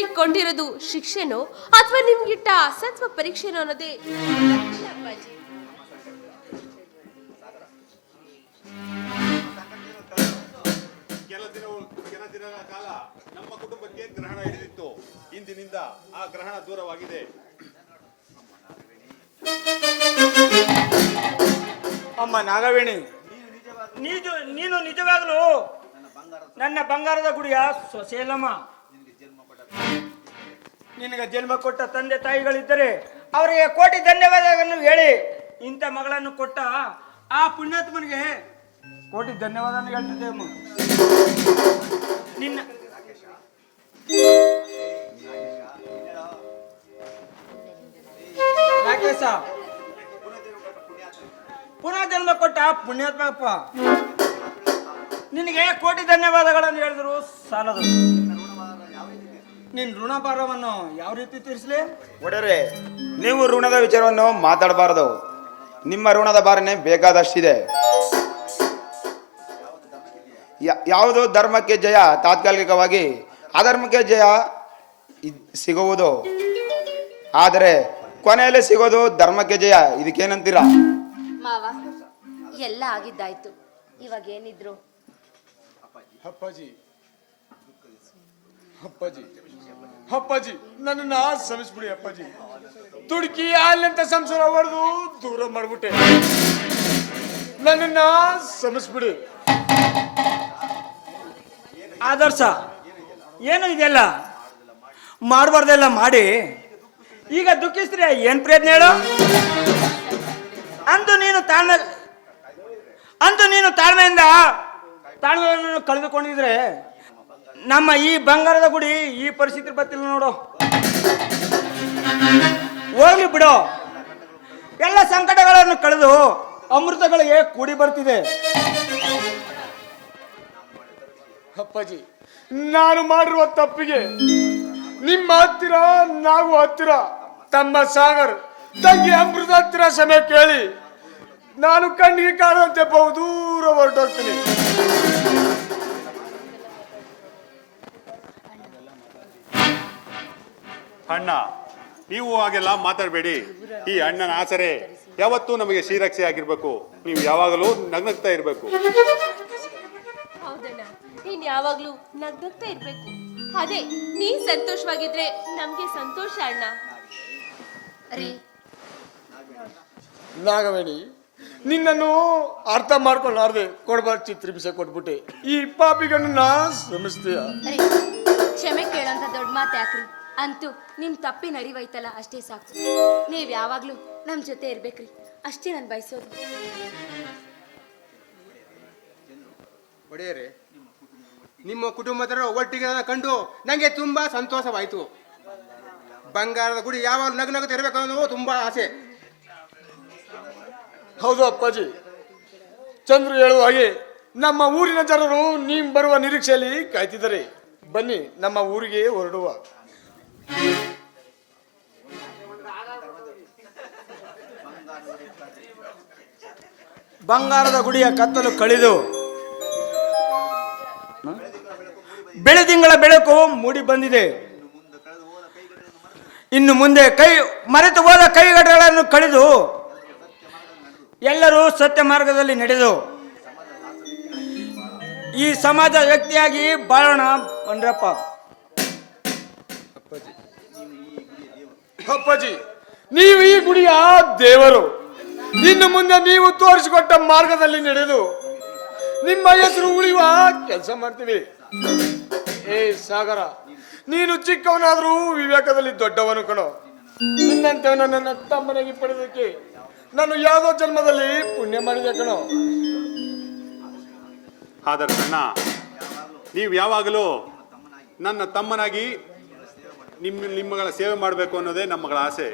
ಈಗ ಕೊಂಡಿರೋದು ಶಿಕ್ಷೆನೋ ಅಥವಾ ನಿಮ್ಗಿಟ್ಟ ಸತ್ವ ಪರೀಕ್ಷೆನೋ ಅನ್ನೋದೇ ಅಪ್ಪಾಜಿ. ಕೆಲ ದಿನಗಳ ಕಾಲ ನಮ್ಮ ಕುಟುಂಬಕ್ಕೆ ಗ್ರಹಣ ಹಿಡಿದಿತ್ತು. ಇಂದಿನಿಂದ ಆ ಗ್ರಹಣ ದೂರವಾಗಿದೆ. ಅಮ್ಮ ನಾಗವೇಣಿ, ನೀನು ನಿಜವಾಗ್ಲೂ ನನ್ನ ಬಂಗಾರದ ಗುಡಿಯ ಸೊಸೆಯಲ್ಲಮ್ಮ. ನಿನಗೆ ಜನ್ಮ ಕೊಟ್ಟ ತಂದೆ ತಾಯಿಗಳಿದ್ದರೆ ಅವರಿಗೆ ಕೋಟಿ ಧನ್ಯವಾದಗಳನ್ನು ಹೇಳಿ. ಇಂಥ ಮಗಳನ್ನು ಕೊಟ್ಟ ಆ ಪುಣ್ಯಾತ್ಮನಿಗೆ ಕೋಟಿ ಧನ್ಯವಾದವನ್ನು ಹೇಳ್ತಿದ್ದೆ ಅಮ್ಮ. ನಿನ್ನ ರಾಕೇಶ, ಪುನಃ ಜನ್ಮ ಕೊಟ್ಟ ಪುಣ್ಯಾತ್ಮಪ್ಪ, ನಿನಗೆ ಕೋಟಿ ಧನ್ಯವಾದಗಳನ್ನು ಹೇಳಿದ್ರು ಸಾಲದು. ನಿನ್ನ ಋಣಭಾರವನ್ನು ಯಾವ ರೀತಿ ತೀರಿಸಲಿ? ಒಡೆರೆ, ನೀವು ಋಣದ ವಿಚಾರವನ್ನು ಮಾತಾಡಬಾರದು. ನಿಮ್ಮ ಋಣದ ಭಾರನೆ ಬೇಕಾದಷ್ಟಿದೆ. ಯಾವುದೋ ಧರ್ಮಕ್ಕೆ ಜಯ ತಾತ್ಕಾಲಿಕವಾಗಿ, ಅಧರ್ಮಕ್ಕೆ ಜಯ ಸಿಗುವುದು. ಆದರೆ ಕೊನೆಯಲ್ಲಿ ಸಿಗೋದು ಧರ್ಮಕ್ಕೆ ಜಯ. ಇದಕ್ಕೇನಂತೀರಾ? ಮಾವ, ಎಲ್ಲ ಆಗಿದ್ದಾಯ್ತು, ಇವಾಗ ಏನಿದ್ರು. ಅಪ್ಪಾಜಿ, ಅಪ್ಪಾಜಿ, ಅಪ್ಪಾಜಿ, ನನ್ನನ್ನ ಕ್ಷಮಿಸ್ಬಿಡಿ ಅಪ್ಪಾಜಿ. ತುಡುಕಿ ಅಲ್ಲಂತ ಸಂಸಾರ ಹೊಡೆದು ದೂರ ಮಾಡ್ಬಿಟ್ಟೆ. ನನ್ನನ್ನ ಕ್ಷಮಿಸ್ಬಿಡಿ. ಆದರ್ಶ ಏನು ಇದೆಲ್ಲ ಮಾಡಬಾರ್ದೆಲ್ಲ ಮಾಡಿ ಈಗ ದುಃಖಿಸ್ತ್ರಿ ಏನ್ ಪ್ರಯತ್ನ ಹೇಳು? ಅಂದು ನೀನು ತಾಳ್ಮೆಯನ್ನು ಕಳೆದುಕೊಂಡಿದ್ರೆ ನಮ್ಮ ಈ ಬಂಗಾರದ ಗುಡಿ ಈ ಪರಿಸ್ಥಿತಿ ಬರ್ತಿಲ್ಲ ನೋಡು. ಹೋಗ್ಲಿ ಬಿಡು, ಎಲ್ಲ ಸಂಕಟಗಳನ್ನು ಕಳೆದು ಅಮೃತಗಳಿಗೆ ಕೂಡಿ ಬರ್ತಿದೆ. ಅಪ್ಪಾಜಿ, ನಾನು ಮಾಡಿರುವ ತಪ್ಪಿಗೆ ನಿಮ್ಮ ಹತ್ತಿರ ನಾವು ಹತ್ತಿರ, ತಮ್ಮ ಸಾಗರ್ ತಂಗಿ ಅಮೃತ ಹತ್ತಿರ ಸಮಯ ಕೇಳಿ ನಾನು ಕಣ್ಣಿಗೆ ಕಾಣುವಂತೆ ಬಹುದೂರ ಹೊರಟೋಗ್ತೀನಿ. ಅಣ್ಣ, ನೀವು ಹಾಗೆಲ್ಲ ಮಾತಾಡಬೇಡಿ. ಈ ಅಣ್ಣನ ಆಸರೆ ಯಾವತ್ತೂ ನಮಗೆ ಶ್ರೀರಕ್ಷೆ ಆಗಿರ್ಬೇಕು. ನೀವು ಯಾವಾಗಲೂ ನಗ್ನಗ್ತಾ ಇರಬೇಕು. ಹೌದಣ್ಣ, ನೀನ್ ಯಾವಾಗ್ಲೂ ನಗ್ನಗ್ತಾ ಇರ್ಬೇಕು. ಅದೇ ನೀನ್ ಸಂತೋಷವಾಗಿದ್ರೆ ನಮ್ಗೆ ಸಂತೋಷ ಅಣ್ಣ. ರೀ ನಾಗವೇಣಿ, ನಿನ್ನನ್ನು ಅರ್ಥ ಮಾಡ್ಕೊಳ್ಳಾರ್ದೆ ಕೊಡ್ಬಾರ್ದು ಚಿತ್ರಿಬಿಸ ಕೊಟ್ಬಿಟ್ಟೆ. ಈ ಪಾಪಿಗನ್ನ ಶ್ರಮಿಸ್ತೀಯ. ರೀ ಕ್ಷಮೆ ಕೇಳೋಂತ ದೊಡ್ಡ ಮಾತು ಯಾಕ್ರಿ? ಅಂತೂ ನಿಮ್ ತಪ್ಪಿನ ಅರಿವೈತಲ್ಲ ಅಷ್ಟೇ ಸಾಕು. ನೀವ್ ಯಾವಾಗ್ಲೂ ನಮ್ ಜೊತೆ ಇರ್ಬೇಕ್ರಿ, ಅಷ್ಟೇ ನಾನು ಬಯಸೋದು. ಒಡೆಯರೆ, ನಿಮ್ಮ ಕುಟುಂಬದವರು ಒಟ್ಟಿಗೆ ಕಂಡು ನನಗೆ ತುಂಬಾ ಸಂತೋಷವಾಯಿತು. ಬಂಗಾರದ ಗುಡಿ ಯಾವಾಗ ನಗನಗುತ್ತಾ ಇರಬೇಕು ಅನ್ನೋದು ತುಂಬಾ ಆಸೆ. ಹೌದು ಅಪ್ಪಾಜಿ, ಚಂದ್ರು ಹೇಳುವ ಹಾಗೆ ನಮ್ಮ ಊರಿನ ಜನರು ನೀವು ಬರುವ ನಿರೀಕ್ಷೆಯಲ್ಲಿ ಕಾಯ್ತಿದ್ದಾರೆ. ಬನ್ನಿ ನಮ್ಮ ಊರಿಗೆ ಹೊರಡುವ. ಬಂಗಾರದ ಗುಡಿಯ ಕತ್ತಲು ಕಳೆದು ಬೆಳದಿಂಗಳ ಬೆಳಕು ಮೂಡಿ ಬಂದಿದೆ. ಇನ್ನು ಮುಂದೆ ಮರೆತು ಹೋದ ಕೈಗಡಗಳನ್ನು ಕಳೆದು ಎಲ್ಲರೂ ಸತ್ಯ ಮಾರ್ಗದಲ್ಲಿ ನಡೆದು ಈ ಸಮಾಜ ವ್ಯಕ್ತಿಯಾಗಿ ಬಾಳೋಣ ಬಂದ್ರಪ್ಪ. ಅಪ್ಪಾಜಿ, ನೀವು ಈ ಗುಡಿಯ ದೇವರು. ಇನ್ನು ಮುಂದೆ ನೀವು ತೋರಿಸಿಕೊಟ್ಟ ಮಾರ್ಗದಲ್ಲಿ ನಡೆದು ನಿಮ್ಮ ಹೆಸರು ಉಳಿಯುವ ಕೆಲಸ ಮಾಡ್ತೀವಿ. ಏ ಸಾಗರ, ನೀನು ಚಿಕ್ಕವನಾದ್ರೂ ವಿವೇಕದಲ್ಲಿ ದೊಡ್ಡವನು ಕಣೋ. ನಿನ್ನಂತವನ ನನ್ನ ತಮ್ಮನಾಗಿ ಪಡೆದಕ್ಕೆ ನಾನು ಯಾವುದೋ ಜನ್ಮದಲ್ಲಿ ಪುಣ್ಯ ಮಾಡಿದೆ ಕಣೋ. ಆದರ್ಶಣ್ಣ, ನೀವು ಯಾವಾಗಲೂ ನನ್ನ ತಮ್ಮನಾಗಿ ನಿಮ್ಮಗಳ ಸೇವೆ ಮಾಡಬೇಕು ಅನ್ನೋದೇ ನಮ್ಮಗಳ ಆಸೆ.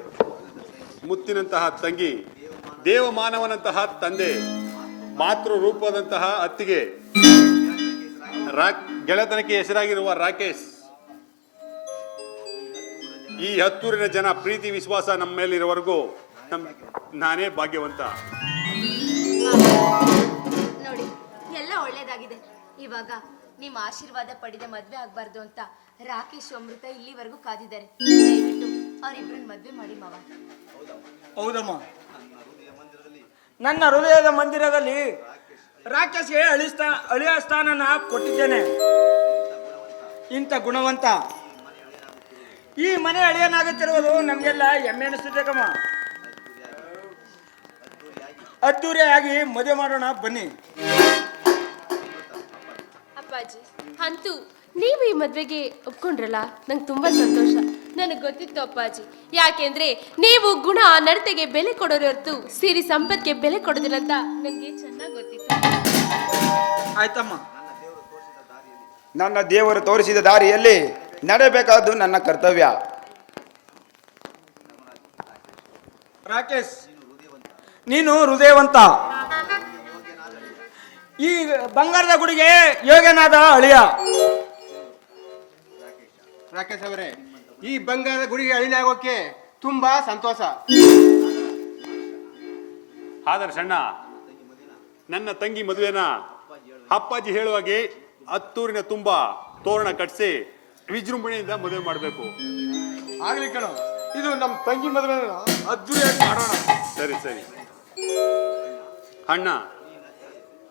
ಮುತ್ತಿನಂತಹ ತಂಗಿ, ದೇವಮಾನವನಂತಹ ತಂದೆ, ಮಾತೃ ರೂಪದಂತಹ ಅತ್ತಿಗೆ, ಗೆಳೆತನಕ್ಕೆ ಹೆಸರಾಗಿರುವ ರಾಕೇಶ್, ಈ ಹತ್ತೂರಿನ ಜನ ಪ್ರೀತಿ ವಿಶ್ವಾಸ ನಮ್ಮ ಮೇಲಿರುವವರೆಗೂ ನಾನೇ ಭಾಗ್ಯವಂತ. ನೋಡಿ, ಎಲ್ಲ ಒಳ್ಳೇದಾಗಿದೆ. ಇವಾಗ ನಿಮ್ಮ ಆಶೀರ್ವಾದ ಪಡೆದ ಮದ್ವೆ ಆಗ್ಬಾರ್ದು ಅಂತ ರಾಕೇಶ್ ಅಮೃತ ಇಲ್ಲಿವರೆಗೂ ಕಾದಿದ್ದಾರೆ. ದಯವಿಟ್ಟು ಅವರಿಬ್ಬರನ್ನ ಮದ್ವೆ ಮಾಡಿ ಮಾವ. ಹೌದಮ್ಮ, ನನ್ನ ಹೃದಯದ ಮಂದಿರದಲ್ಲಿ ರಾಕೇಶ್ಗೆ ಅಳಿಯ ಸ್ಥಾನನ ಕೊಟ್ಟಿದ್ದೇನೆ. ಇಂಥ ಗುಣವಂತ ಈ ಮನೆ ಅಳಿಯನಾಗುತ್ತಿರುವುದು ನಮಗೆಲ್ಲ ಹೆಮ್ಮೆ ಅನಿಸ್ತಿದೆ ಕಮ್ಮ. ಅದ್ದೂರಿಯಾಗಿ ಮದುವೆ ಮಾಡೋಣ ಬನ್ನಿ. ಅಪ್ಪಾಜಿ, ಅಂತೂ ನೀವು ಈ ಮದ್ವೆಗೆ ಒಪ್ಕೊಂಡ್ರಲ್ಲ, ನಂಗೆ ತುಂಬಾ ಸಂತೋಷ. ನನಗೆ ಗೊತ್ತಿತ್ತು ಅಪ್ಪಾಜಿ, ಯಾಕೆಂದ್ರೆ ನೀವು ಗುಣ ನಡತೆಗೆ ಬೆಲೆ ಕೊಡೋರು ಹೊರತು ಸಿರಿ ಸಂಪತ್ಗೆ ಬೆಲೆ ಕೊಡೋದಿಲ್ಲ ಅಂತ ನನಗೆ ಚೆನ್ನಾಗಿ ಗೊತ್ತಿತ್ತು. ಆಯ್ತಮ್ಮ, ನನ್ನ ದೇವರು ತೋರಿಸಿದ ದಾರಿಯಲ್ಲಿ ನಡೆಯಬೇಕಾದ್ದು ನನ್ನ ಕರ್ತವ್ಯ. ರಾಕೇಶ್, ನೀನು ಹೃದಯವಂತ. ಈ ಬಂಗಾರದ ಗುಡಿಗೆ ಯೋಗ್ಯನಾದ ಅಳಿಯ. ರಾಕೇಶ್ ಅವರೇ, ಈ ಬಂಗಾರದ ಗುಡಿಗೆ ಅಳಿನಾಗೋಕೆ ತುಂಬಾ ಸಂತೋಷ. ಆದರ್ಶಣ್ಣ, ನನ್ನ ತಂಗಿ ಮದುವೆನ ಅಪ್ಪಾಜಿ ಹೇಳುವಾಗೆ ಹತ್ತೂರಿನ ತುಂಬಾ ತೋರಣ ಕಟ್ಟಿಸಿ ವಿಜೃಂಭಣೆಯಿಂದ ಮದುವೆ ಮಾಡಬೇಕು. ಆಗ್ಲಿ ಕಣ, ಇದು ನಮ್ಮ ತಂಗಿ ಮದುವೆ ಅದ್ದೂರಿಯಾಗಿ ಮಾಡೋಣ. ಸರಿ ಸರಿ. ಅಣ್ಣ,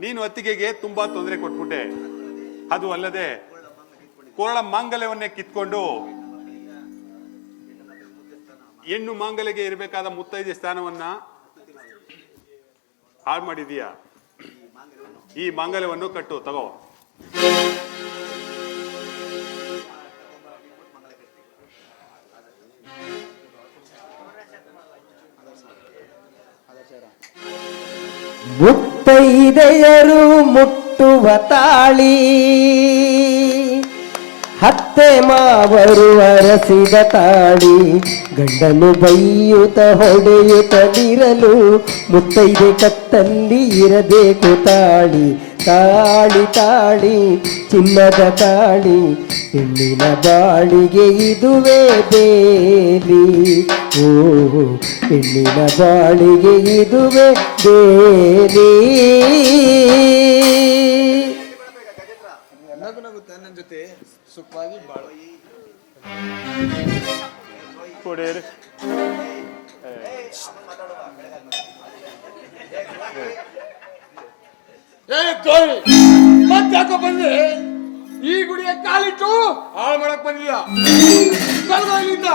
ನೀನು ಅತ್ತಿಗೆಗೆ ತುಂಬಾ ತೊಂದರೆ ಕೊಟ್ಬಿಟ್ಟೆ. ಅದು ಅಲ್ಲದೆ ಕೊರಳ ಮಾಂಗಲ್ಯವನ್ನೇ ಕಿತ್ಕೊಂಡು ಹೆಣ್ಣು ಮಾಂಗಲ್ಯಗೆ ಇರಬೇಕಾದ ಮುತ್ತೈದೆ ಸ್ಥಾನವನ್ನ ಹಾಳು ಮಾಡಿದೀಯ. ಈ ಮಾಂಗಲ್ಯವನ್ನು ಕಟ್ಟು ತಗೋ. ಮುತ್ತೈದೆಯರು ಮುಟ್ಟುವ ತಾಳಿ, ಹತ್ತೆ ಮಾವರು ಅರಸಿದ ತಾಳಿ, ಗಂಡನು ಬೈಯುತ್ತ ಹೊಡೆಯುತ್ತಲಿರಲು ಮುತ್ತೈದೆ ಕತ್ತಲ್ಲಿ ಇರಬೇಕು ತಾಳಿ. ತಾಳಿ ತಾಳಿ ಚಿನ್ನದ ತಾಳಿ, ಹೆಣ್ಣಿನ ಬಾಳಿಗೆ ಇದುವೇ ಬೇಲಿ. ಓ, ಹೆಣ್ಣಿನ ಬಾಳಿಗೆ ಇದುವೇ ಬೇಲಿ. ನನ್ನ ಜೊತೆ ಸುಖವಾಗಿ ಬಾಳು. ಕೊಡೇರಿ. ಮತ್ತೆ ಯಾಕೋ ಬಂದೆ? ಈ ಗುಡಿ ಊರಿಗೆ ಕಾಲಿಟ್ಟು ಹಾಳು ಮಾಡಕ್ ಬಂದಿಲ್ಲ. ಕರ್ಗೋ ಇಲ್ಲಿಂದ.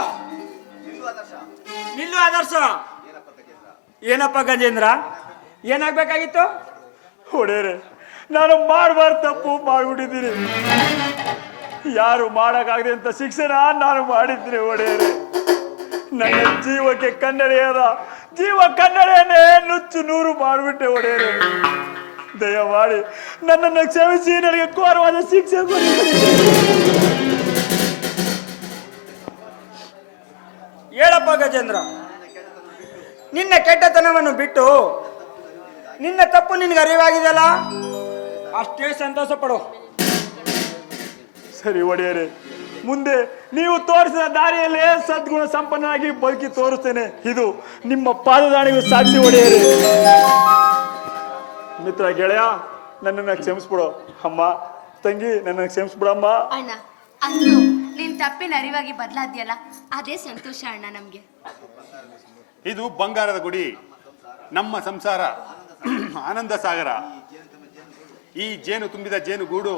ನಿಲ್ಲು ಆದರ್ಶ. ಏನಪ್ಪ ಗಜೇಂದ್ರ, ಏನಾಗ್ಬೇಕಾಗಿತ್ತು? ಒಡೆಯರೆ, ನಾನು ಮಾಡಬಾರ್ದು ತಪ್ಪು ಮಾಡ್ಬಿಟ್ಟಿದ್ದೀನಿ. ಯಾರು ಮಾಡಕ್ಕಾಗದೆ ಅಂತ ಶಿಕ್ಷಣ ನಾನು ಮಾಡಿದ್ದೀನಿ ಒಡೆಯರೆ. ನನ್ನ ಜೀವಕ್ಕೆ ಕನ್ನಡಿಯಾದ ಜೀವ ಕನ್ನಡಿಯನ್ನೇ ನುಚ್ಚು ನೂರು ಮಾಡಿಬಿಟ್ಟೆ ಒಡೆಯರೆ. ದಯಮಾಡಿ ನನ್ನನ್ನು ಕ್ಷಮಿಸಿ ನನಗೆ ಘೋರವಾದ ಶಿಕ್ಷೆ ಕೊಡಿ. ಹೇಳಪ್ಪ ಗಜೇಂದ್ರ, ನಿನ್ನ ಕೆಟ್ಟತನವನ್ನು ಬಿಟ್ಟು ನಿನ್ನ ತಪ್ಪು ನಿನಗೆ ಅರಿವಾಗಿದೆಯಲ್ಲ, ಅಷ್ಟೇ ಸಂತೋಷ ಪಡು. ಸರಿ ಒಡೆಯರೆ, ಮುಂದೆ ನೀವು ತೋರಿಸಿದ ದಾರಿಯಲ್ಲೇ ಸದ್ಗುಣ ಸಂಪನ್ನನಾಗಿ ಬದುಕಿ ತೋರಿಸ್ತೇನೆ. ಇದು ನಿಮ್ಮ ಪಾದದಾಣಿಗೂ ಸಾಕ್ಷಿ ಒಡೆಯರೆ. ಮಿತ್ರ ಗೆಳೆಯ, ನನ್ನನ್ನು ಕ್ಷಮಿಸ್ಬಿಡು. ಅಮ್ಮ ತಂಗಿ, ನನ್ನನ್ನು ಕ್ಷಮಿಸ್ಬಿಡಮ್ಮ. ಅಣ್ಣ, ಅಂದು ನಿನ್ ತಪ್ಪಿನ ಅರಿವಾಗಿ ಬದಲಾದ್ಯಲ್ಲ, ಅದೇ ಸಂತೋಷ ಅಣ್ಣ ನಮ್ಗೆ. ಇದು ಬಂಗಾರದ ಗುಡಿ, ನಮ್ಮ ಸಂಸಾರ ಆನಂದ ಸಾಗರ. ಈ ಜೇನು ತುಂಬಿದ ಜೇನುಗೂಡು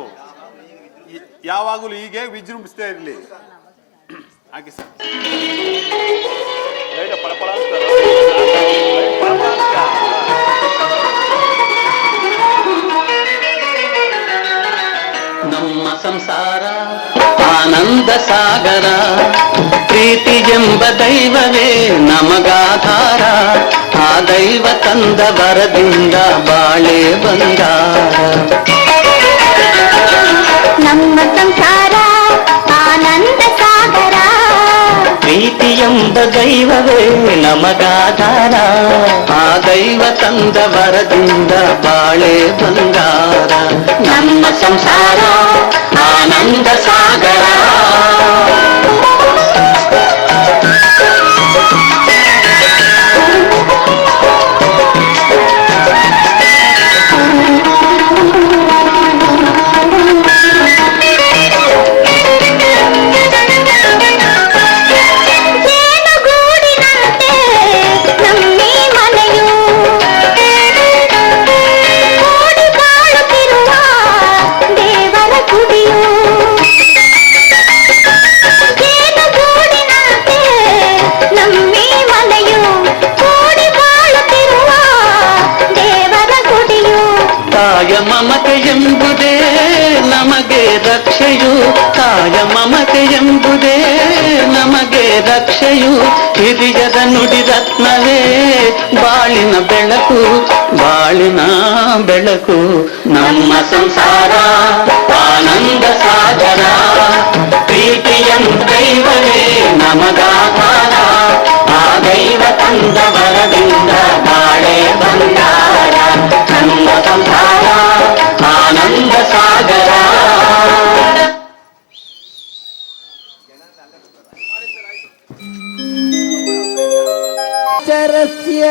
ಯಾವಾಗಲೂ ಹೀಗೆ ವಿಜೃಂಭಿಸ್ತಾ ಇರಲಿ. ಹಾಗೆ ಸರ್. ನಮ್ಮ ಸಂಸಾರ ಆನಂದ ಸಾಗರ, ಪ್ರೀತಿ ಎಂಬ ದೈವವೇ ನಮಗಾಧಾರ, ಆ ದೈವ ತಂದ ವರದಿಂದ ಬಾಳೆ ಬಂಗಾರ. ನಮ್ಮ ಸಂಸಾರ ಆನಂದ ಸಾಗರ, ಪ್ರೀತಿ ಎಂಬ ದೈವವೇ ನಮಗಾಧಾರ, ಆ ದೈವ ತಂದ ವರದಿಂದ ಬಾಳೆ ಬಂಗಾರ. ನಮ್ಮ ಸಂಸಾರ ಆನಂದ ಸಾಗರ. ಮಮತೆ ಎಂಬುದೇ ನಮಗೆ ರಕ್ಷೆಯು, ಕಾಯ ಮಮತೆ ಎಂಬುದೇ ನಮಗೆ ರಕ್ಷೆಯು, ಹಿರಿಯರ ನುಡಿ ರತ್ನವೇ ಬಾಳಿನ ಬೆಳಕು, ಬಾಳಿನ ಬೆಳಕು. ನಮ್ಮ ಸಂಸಾರ ಆನಂದ ಸಾಗರ, ಪ್ರೀತಿಯ ದೈವವೇ ನಮಗಾಧಾರ, ಆ ದೈವ ತಂದ ವರದಿಂದ ಬಾಳೆ ಬಂಗಾರ. ನಮ್ಮ ಸಂಸಾರ ಆನಂದ ಸಾಗರ. ಚರಸ್ಯ